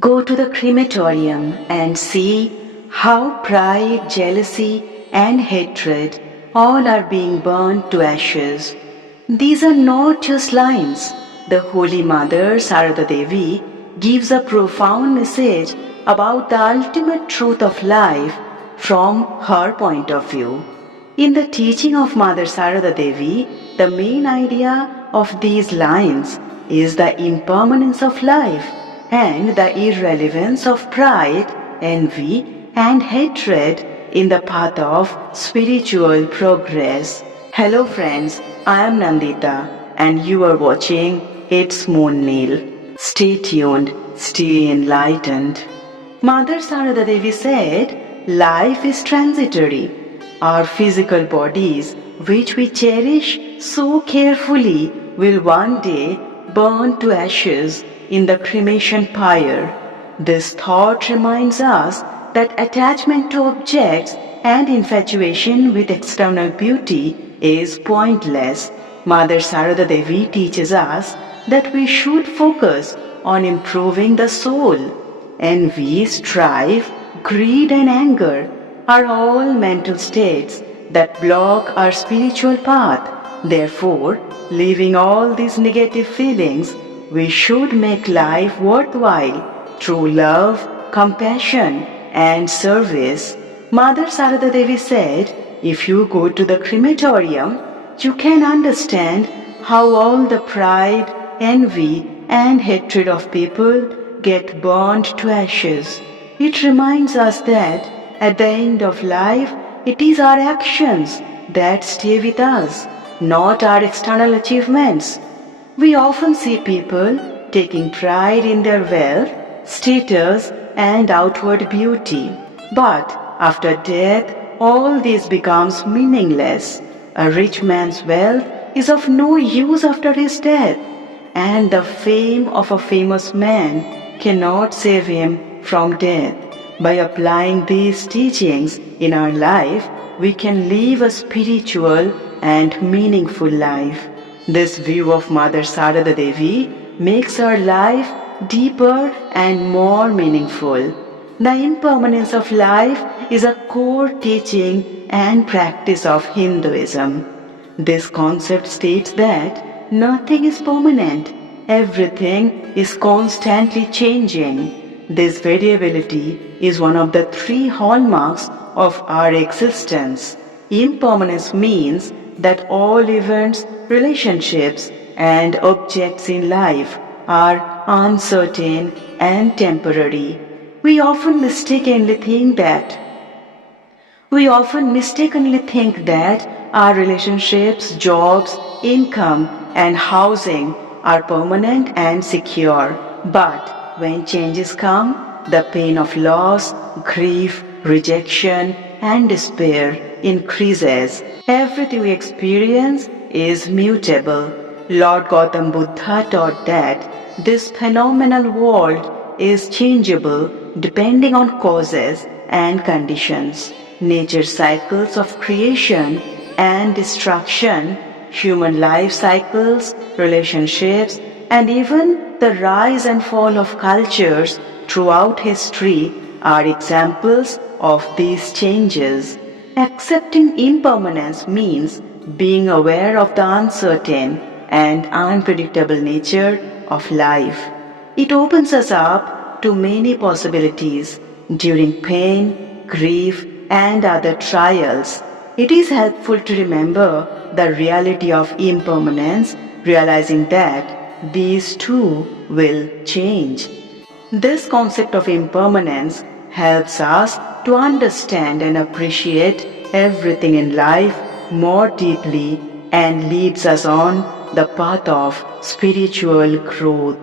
Go to the crematorium and see how pride, jealousy, and hatred all are being burned to ashes. These are not just lines. The Holy Mother Sarada Devi gives a profound message about the ultimate truth of life from her point of view. In the teaching of Mother Sarada Devi, the main idea of these lines is the impermanence of life and the irrelevance of pride, envy, and hatred in the path of spiritual progress. Hello friends, I am Nandita and you are watching ITSMOONNEEL. Stay tuned, stay enlightened. Mother Sarada Devi said, life is transitory. Our physical bodies, which we cherish so carefully, will one day burn to ashes in the cremation pyre. This thought reminds us that attachment to objects and infatuation with external beauty is pointless. Mother Sarada Devi teaches us that we should focus on improving the soul. Envy, strife, greed and anger are all mental states that block our spiritual path. Therefore, leaving all these negative feelings, we should make life worthwhile through love, compassion, and service. Mother Sarada Devi said, if you go to the crematorium, you can understand how all the pride, envy, and hatred of people get burned to ashes. It reminds us that at the end of life, it is our actions that stay with us, not our external achievements. We often see people taking pride in their wealth, status, and outward beauty. But after death, all this becomes meaningless. A rich man's wealth is of no use after his death, and the fame of a famous man cannot save him from death. By applying these teachings in our life, we can live a spiritual and meaningful life. This view of Mother Sarada Devi makes our life deeper and more meaningful. The impermanence of life is a core teaching and practice of Hinduism. This concept states that nothing is permanent, everything is constantly changing. This variability is one of the three hallmarks of our existence. Impermanence means that all events, relationships, and objects in life are uncertain and temporary. We often mistakenly think that our relationships, jobs, income, and housing are permanent and secure. But when changes come, the pain of loss, grief, rejection, and despair increases. Everything we experience is mutable. Lord Gautam Buddha taught that this phenomenal world is changeable depending on causes and conditions. Nature's cycles of creation and destruction, human life cycles, relationships, and even the rise and fall of cultures throughout history are examples of these changes. Accepting impermanence means being aware of the uncertain and unpredictable nature of life. It opens us up to many possibilities during pain, grief, and other trials. It is helpful to remember the reality of impermanence, realizing that these too will change. This concept of impermanence helps us to understand and appreciate everything in life more deeply and leads us on the path of spiritual growth.